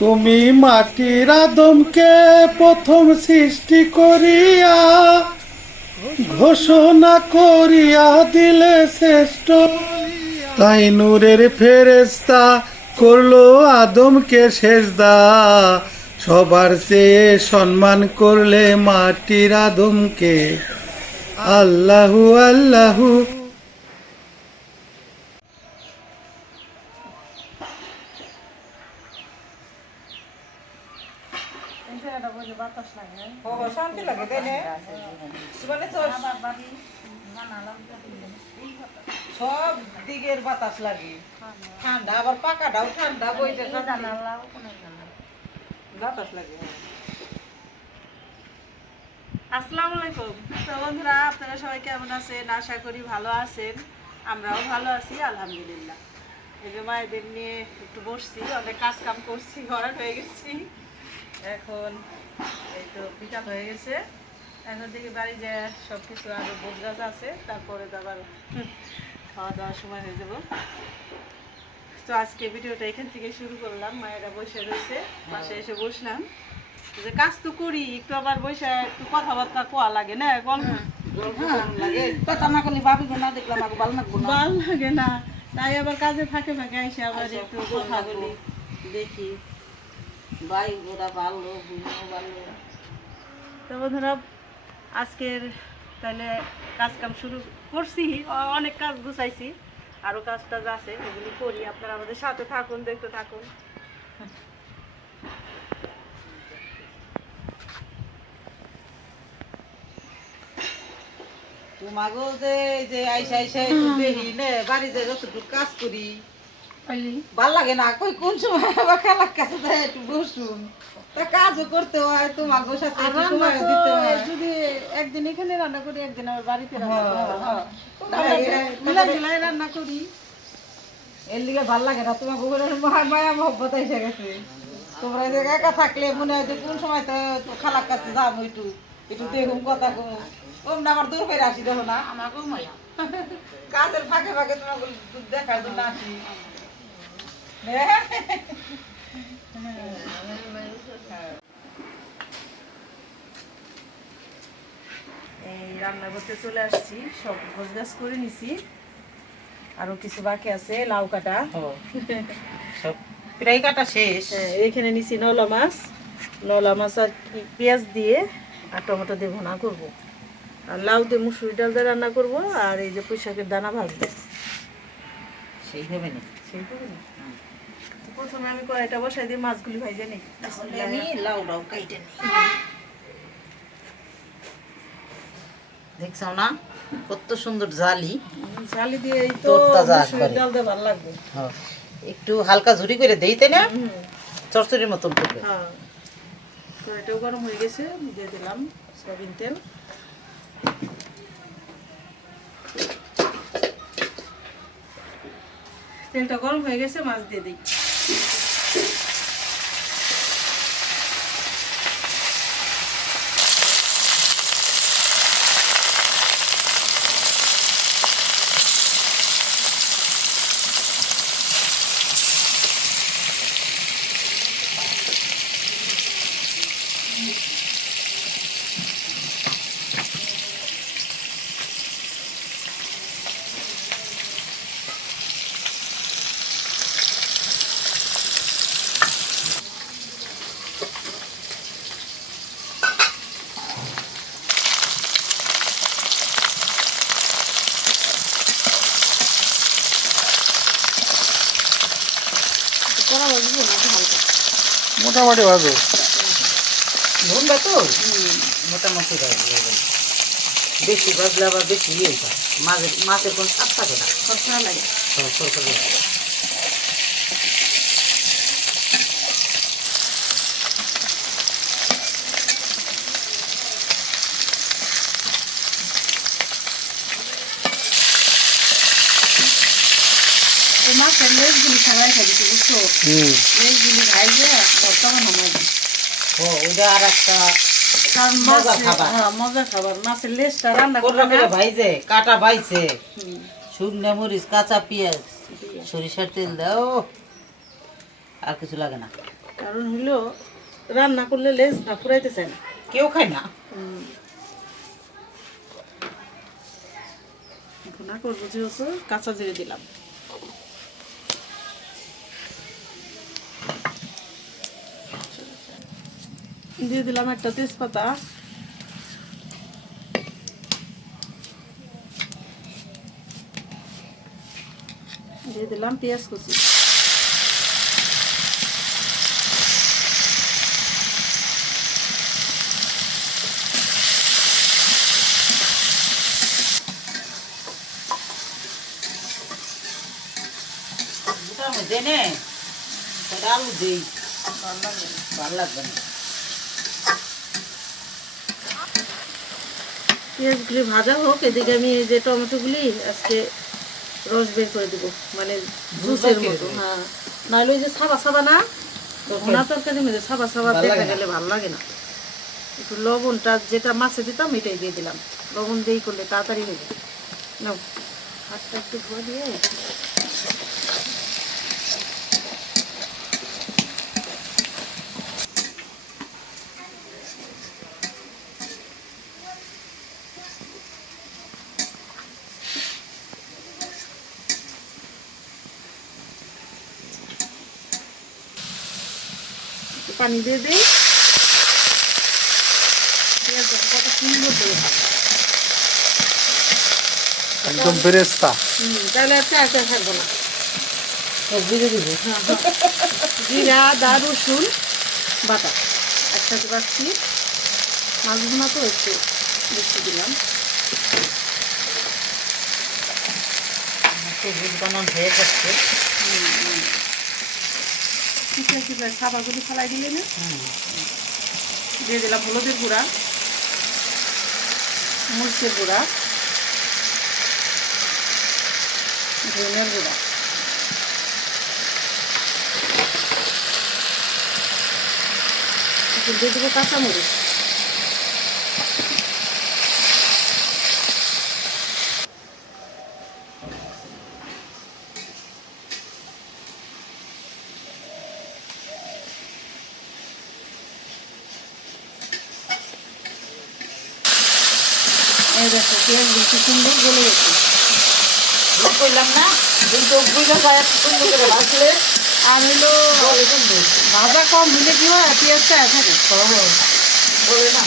তুমি মাটির আদমকে প্রথম সৃষ্টি করিয়া ঘোষণা করিয়া দিলে শ্রেষ্ঠ, তাই নূরের ফেরেশতা করলো আদমকে সেজদা, সবার চেয়ে সম্মান করলে মাটির আদমকে। আল্লাহু আল্লাহু। শান্তি লাগে তাই না? মানে তো সব দিকের বাতাস লাগে, ঠান্ডা আবার পাকাটাও ঠান্ডা, বইটা বাতাস লাগে। আসসালামু আলাইকুম। তো বন্ধুরা, আপনারা সবাই কেমন আছেন? আশা করি ভালো আছেন। আমরাও ভালো আছি আলহামদুলিল্লাহ। এই যে মায়েদের নিয়ে একটু বসছি, অনেক কাজ কাম করছি, ঘরাট হয়ে গেছি। এখন এই তো বিকাল হয়ে গেছে, এখন থেকে বাড়ি যে সব কিছু আরো বোঝাজ আছে, তারপরে তো আবার খাওয়া দাওয়ার সময় হয়ে যাব। তো আজকে ভিডিওটা এখান থেকে শুরু করলাম। মায়েরা বসে রয়েছে, পাশে এসে বসলাম। যে কাজ তো করি, একটু আবার বসে একটু কথাবার্তা কোয়া লাগে না, গল্প লাগে কথা না করলে ভাবি না দেখলাম আগে ভালো লাগবো না, ভাল লাগে না। তাই আবার কাজে ফাঁকে ফাঁকে এসে আবার একটু কথা বলি, দেখি। ভাই ওরা ভালো, বুঝিও ভালো। তো বন্ধুরা, আজকের তাহলে কাজ কাম শুরু করছি, অনেক কাজ গুছাইছি, আরো কাজ টাজ আছে, ওগুলি করি। আপনারা আমাদের সাথে থাকুন, দেখতে থাকুন। তোমাকেও যে এই যে আইসা আইসা একটু দেখি নে, বাড়িতে যতটুকু কাজ করি ভাল লাগে না, কই কোন সময় আবার খেলার কাছে যায় একটু বসুন, তা কাজও করতে হয়, তোমাকেও সাথে একটু সময় দিতে হয়। যদি একদিন এখানে রান্না করি, একদিন আবার বাড়িতে হ্যাঁ, মিলাই রান্না করি। এর লিগে ভাল লাগে না, তোমাকে উপরে মায়া মহব্বত এসে গেছে। তোমরা যে একা থাকলে মনে হয় যে কোন সময় তো খালার কাছে যাবো, একটু একটু দেখুন, কথা কম ওমনি আমার দূর করে আসি, দেখো না আমাকেও মায়া কাজের ফাঁকে ফাঁকে তোমাকে দেখার জন্য আসি। এই রান্না করতে চলে আসছি, সব গোছগাছ করে নিছি, আরো কিছু বাকি আছে। লাউ কাটা, সব প্রায় কাটা শেষ। এখানে নিছি নলা মাছ। নলা মাছ আর কি পেঁয়াজ দিয়ে আর টমেটো দিয়ে ভুনা করবো, আর লাউ দিয়ে মুসুরি ডাল দিয়ে রান্না করবো, আর এই যে পুঁই শাকের দানা ভাজবো। সেইভাবে নেই, সেইভাবে না? তো প্রথমে আমি কড়াইটা বসাই দিয়ে মাছগুলি ভাইজে নিই। তাহলে আমি লাউটাও কাইটে নিই। দেখছো না কত সুন্দর জালি, চালি দিয়ে এই তো তরতাজা মুসুরি একবারে। ডাল দিয়ে ভালো লাগবে। একটু হালকা ঝুরি করে দেই, তাই না? চরচড়ির মতন করবে। হ্যাঁ, তো এটাও গরম হয়ে গেছে, দিয়ে দিলাম সয়াবিন তেল। তেলটা গরম হয়ে গেছে, মাছ দিয়ে দিই। কড়া ভাজবো নাকি হালকা? মোটামুটি ভালো। ভুনবা তো মোটামুটি ভাজবে, বেশি ভাজলে আবার বেশি ইয়ে হয়, মাছের কোন স্বাদ থাকে না। সবসময় লাগে। এই মাছের লেজগুলি সবাই খাই দিচ্ছে, বুঝছো? লেজগুলি ভাইজে বর্তমান আমার ওইটা আর একটা কারণ মজার খাবার। মজার খাবার। মাছের লেজটা রান্না করে কোররা করে ভাইজে, কাটা ভাইছে, হুম, শুকনো মরিচ, কাঁচা পেঁয়াজ, সরিষার তেল দাও, আর কিছু লাগে না। কারণ হইলো রান্না করলে লেজ না ফুরাইতে চায় না। কেউ খায় না। ভুনা করবো যেহেতু কাঁচা জিরে দিলাম। দিয়ে দিলাম একটা তেজপাতা, দিয়ে দিলাম পেঁয়াজ কুচি, ওটার মধ্যে নে কটা আলু দিই, ভালো লাগবে না। পেঁয়াজগুলি ভাজা হোক, এদিকে আমি এই যে টমেটোগুলি আজকে রস বের করে দেবো, মানে জুসের মতো। হ্যাঁ, নাহলে ওই যে সাদা সাদা না, ভুনা তরকারির মধ্যে সাদা সাদা দেখা গেলে ভালো লাগে না। একটু লবণটা যেটা মাছে দিতাম এটাই দিয়ে দিলাম, লবণ দিয়েই করলে তাড়াতাড়ি হয়ে যায়। নাও হাতটা একটু ধোয়া দিয়ে একটু পানি দিয়ে দিই। পেঁয়াজ দেখো কত সুন্দর করে ভাজা। একদম বেরেস্তা। তাহলে আর চাটা থাকবো না। জিরে দিব। জিরা, আদা, রসুন বাটা একসাথে বাটছি। মাছ ভুনা তো একটু বেশি দিলাম। সবজি বানান হয়ে যাচ্ছে। চিকেন চিকেন সাবাগুলি ফেলাই দিলে না, দিয়ে দিলাম হলুদের গুঁড়া, মরিচের গুঁড়া, ধনিয়ার গুঁড়া, একটু দিয়ে দেবো কাঁচামরিচ। এই দেখো পেঁয়াজ বেশি সুন্দর গলে গেছে। করলাম না, কিন্তু বুঝতে যায় এত সুন্দর করে ভাজলে আর হইলো বলে কিন্তু ভাজা কম হইলে কি হয়, পেঁয়াজটা থাকে। বলে না।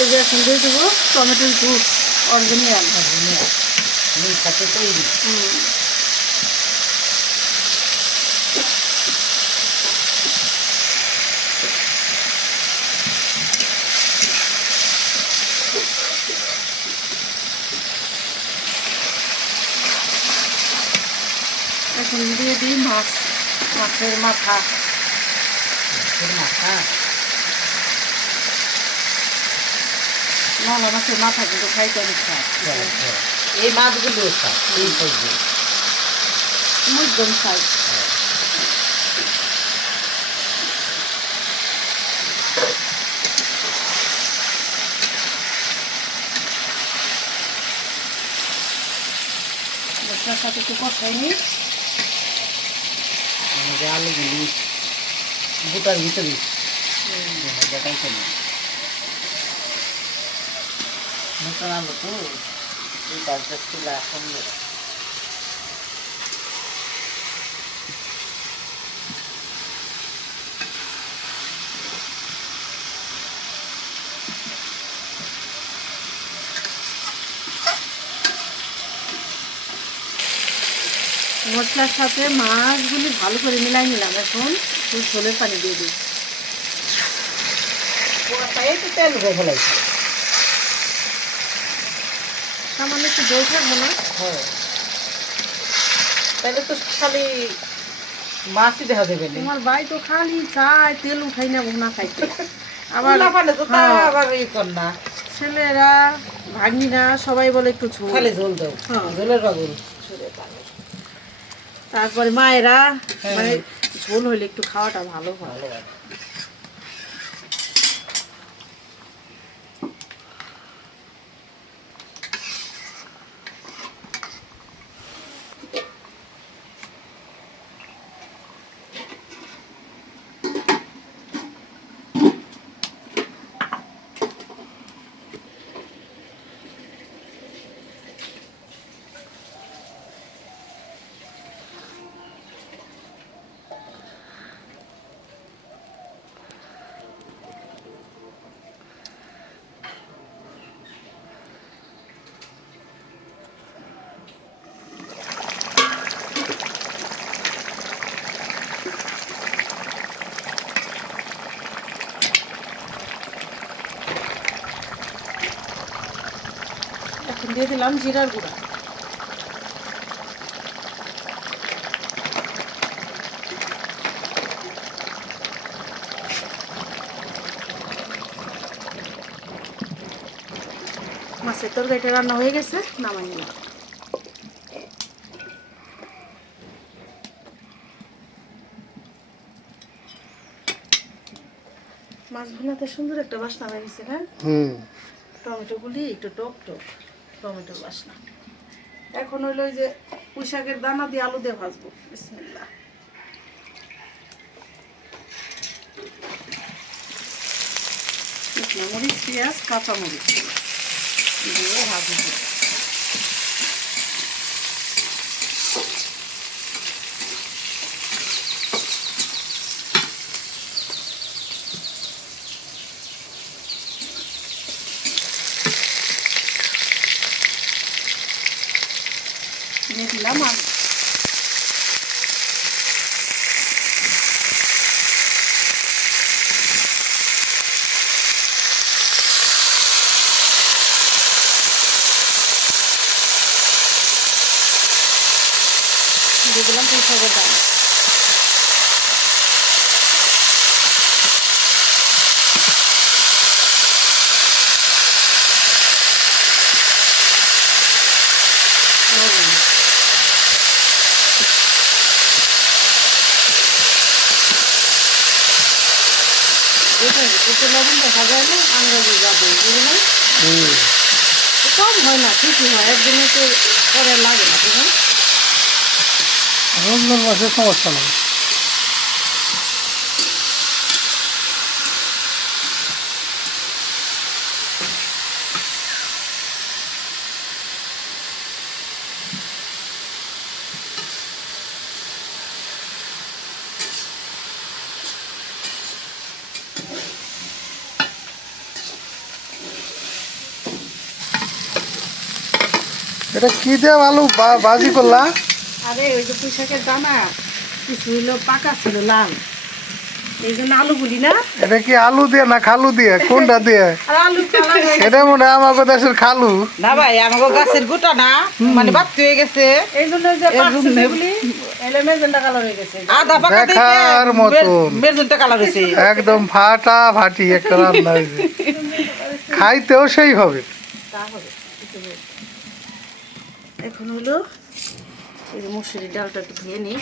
এই যে এখন দিয়ে দেবো টমেটোর জুস, অরিজিনাল। সাথে তৈরি। এখন দিয়ে দিই মাছ, মাছের মাথা। মাথা নলা মাছের মাথা কিন্তু খাইতে অনেক খায়, এই মাছগুলো এই সবজি একদম খাই। মশলার সাথে একটু কষাই নিই। আলুগুলি গোটার ভিতরে নতুন আলু তো এই কাজটা ছিল সঙ্গে। মশলার সাথে মাছগুলি ভালো করে মিলাই নিলাম। এখন একটু ঝোলের পানি দিয়ে দিই। একটু তেল উঠে ফেলাইছি। সামান্য একটু জল থাকবো না? হ্যাঁ, তাহলে তো খালি মাছই দেখা দেবে না। তোমার ভাই তো খালি চায় তেল উঠাই না ভুনা খাইতে। আবার আবার ই কর না, ছেলেরা ভাগ্নিরা সবাই বলে একটু ঝোল, খালি ঝোল দাও। ঝোলের বাবুল। তারপরে মায়েরা মানে ঝোল হইলে একটু খাওয়াটা ভালো হয়। দিয়ে দিলাম জিরার গুঁড়া, মাছের তরকারিটা রান্না হয়ে গেছে, নামাই নিলাম। মাছ ভুনাতে সুন্দর একটা বাসনা বেরিয়েছে না? টমেটো গুলি একটু টক টক টমেটোর বাসনা। এখন হইলো ওই যে পুঁই শাকের দানা দিয়ে আলু দিয়ে ভাজবো। বিসমিল্লাহ। শুকনো মরিচ, পেঁয়াজ, কাঁচা মরিচ দিয়ে ভাজবো। দিয়ে দিলাম আলু। দিয়ে দিলাম পুঁই শাকের দানা। লবণটা ভাজাইলে আঙ্গাজি যাবে, বুঝলেন? কম হয় না, ঠিকই হয়, একদিনে তো পরে লাগে না, বুঝলেন? রমজান মাসে সমস্যা নেই। এটা কি দিয়ে আলু ভাজি করলা? আরে ওই যে পুঁই শাকের দানা কিছু হইলো পাকা ছিল লাল, এই জন্য আলু গুলি না। এটা কি আলু দিয়ে না খালু দিয়ে, কোনটা দিয়ে? আর আলু কালার হয়ে গেছে। এটা মনে হয় আমাদের দেশের খালু। না ভাই, আমাকে গাছের গোটা না, মানে বাড়তি হয়ে গেছে, এই জন্য যে পাকছে যেগুলি এলে মেজেন্টা কালার হয়ে গেছে। আধা পাকা দেখার মতন মেরুনটা কালার হয়েছে। একদম ফাটা ফাটি একটা রান্না হয়েছে, খাইতেও সেই হবে। তা হবে, কিছু হবে। এখন হলো এই যে মুসুরির ডালটা একটু ধুয়ে নিই।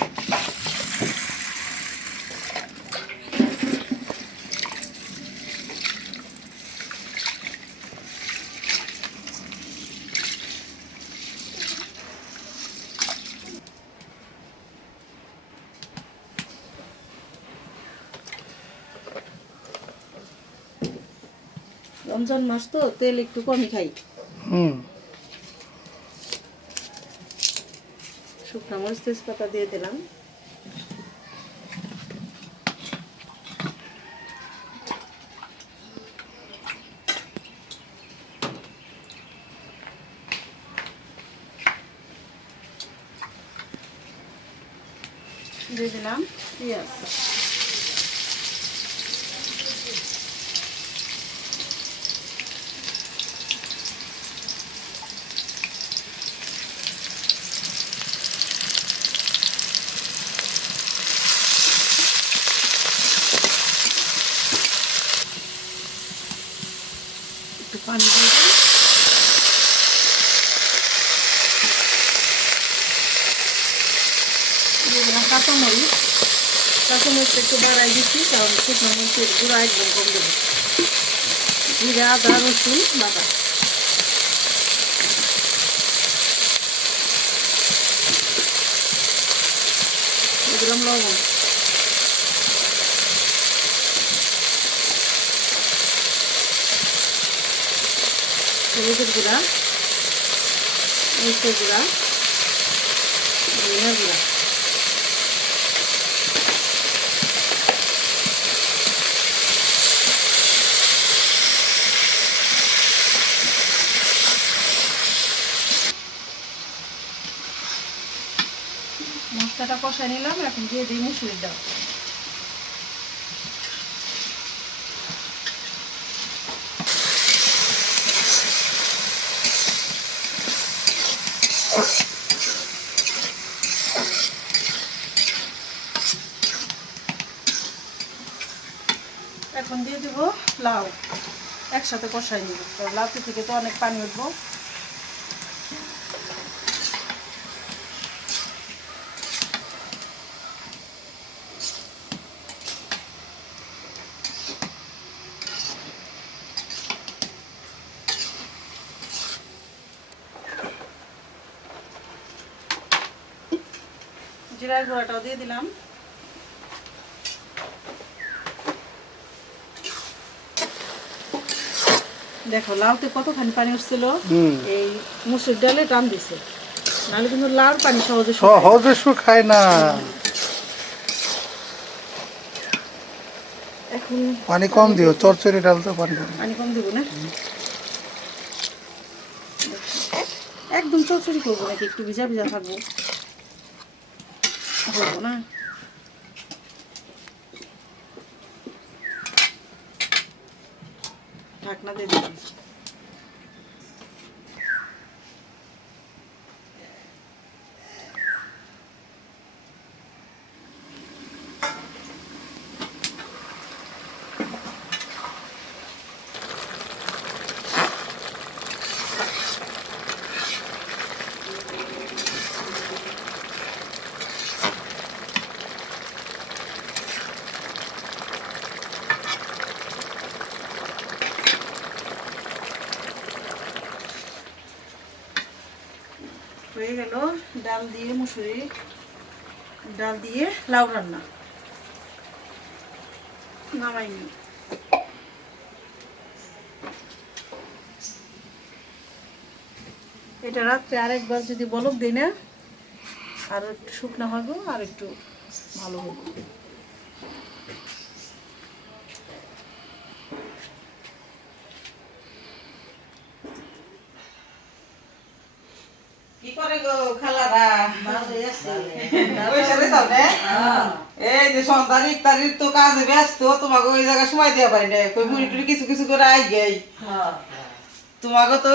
রমজান মাস তো তেল একটু কমই খাই। শুকনো মরিচ, তেজপাতা দিয়ে দিলাম। দিয়ে দিলাম পেঁয়াজ। একটু পানি দিয়ে দিই। দিয়ে দিলাম কাঁচামরিচ। কাঁচামরিচটা একটু বাড়াই দিচ্ছি, কারণ শুকনো মরিচের গুঁড়া একদম কম দেবো। জিরা, আদা, রসুন বাটা। দিয়ে দিলাম লবণ। হলুদের গুঁড়া, মরিচের গুঁড়া, ধনিয়া গুঁড়া। মশলাটা কষাই নিলাম, এখন দিয়ে দিই মুসুরির ডাল। এখন দিয়ে দিব লাউ, একসাথে কষাই নিব। তো লাউটি থেকে তো অনেক পানি উঠবো। জিরার গুঁড়াটাও দিয়ে দিলাম। দেখো লাউতে কতখানি পানি উঠছিল, এই মুসুর ডালে টান দিছে, নাহলে কিন্তু লাউর পানি সহজে শুকায় না। সহজে শুকায় না। এখন পানি কম দিও, চচ্চড়ি ডাল তো পানি কম। পানি কম দিব না, একদম চচ্চড়ি করবো নাকি, একটু ভিজা ভিজা থাকবো, করবো না। ঢাকনা দিয়ে দিবি। হয়ে গেল ডাল দিয়ে, মুসুরি ডাল দিয়ে লাউ রান্না, নামাইনি। এটা রাত্রে আরেকবার যদি বলক দিই না, আর একটু শুকনো হবে, আর একটু ভালো হবে। কি করে গো খালারা? পয়সা দিছাও না? এই যে সন্তান ইফতারির তো কাজে ব্যস্ত, তোমাকে ওই জায়গায় সময় দেওয়া পাই না। কই মুড়ি টুড়ি কিছু কিছু করে আই গেই। তোমাকে তো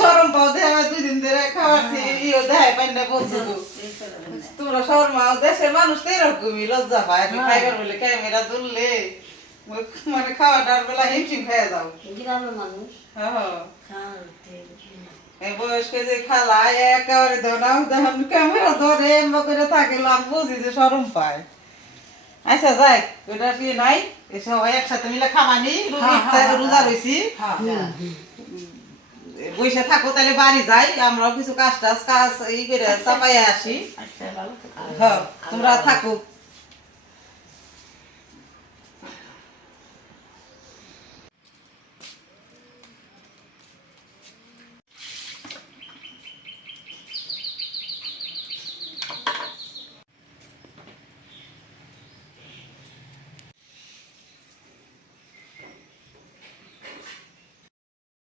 শরম পাও দেয়, আমার 2 দিন ধরে খাওয়াচ্ছি, ইও দেয় পাই না বলছো গো। তোমরা শর্মাও, দেশের মানুষ তো এরকমই লজ্জা পায়। খাইবার বলে ক্যামেরা ধরলে মানে খাওয়া দাওয়ার বেলা হিমশিম খেয়ে যাও। হ্যাঁ, এই বয়স্কে যে খালা একেবারে ধরাও যখন ক্যামেরা ধরে এমন করে থাকে, লাভ বুঝি যে শরম পায়। আচ্ছা যাই, ওটা কি নাই, সবাই একসাথে মিলে খামানি, রোজা রয়েছি, বসে থাকো তাহলে বাড়ি যাই, আমরাও কিছু কাজ টাজ কাজ এই করে চাপাই আসি। হ্যাঁ, তোমরা থাকো।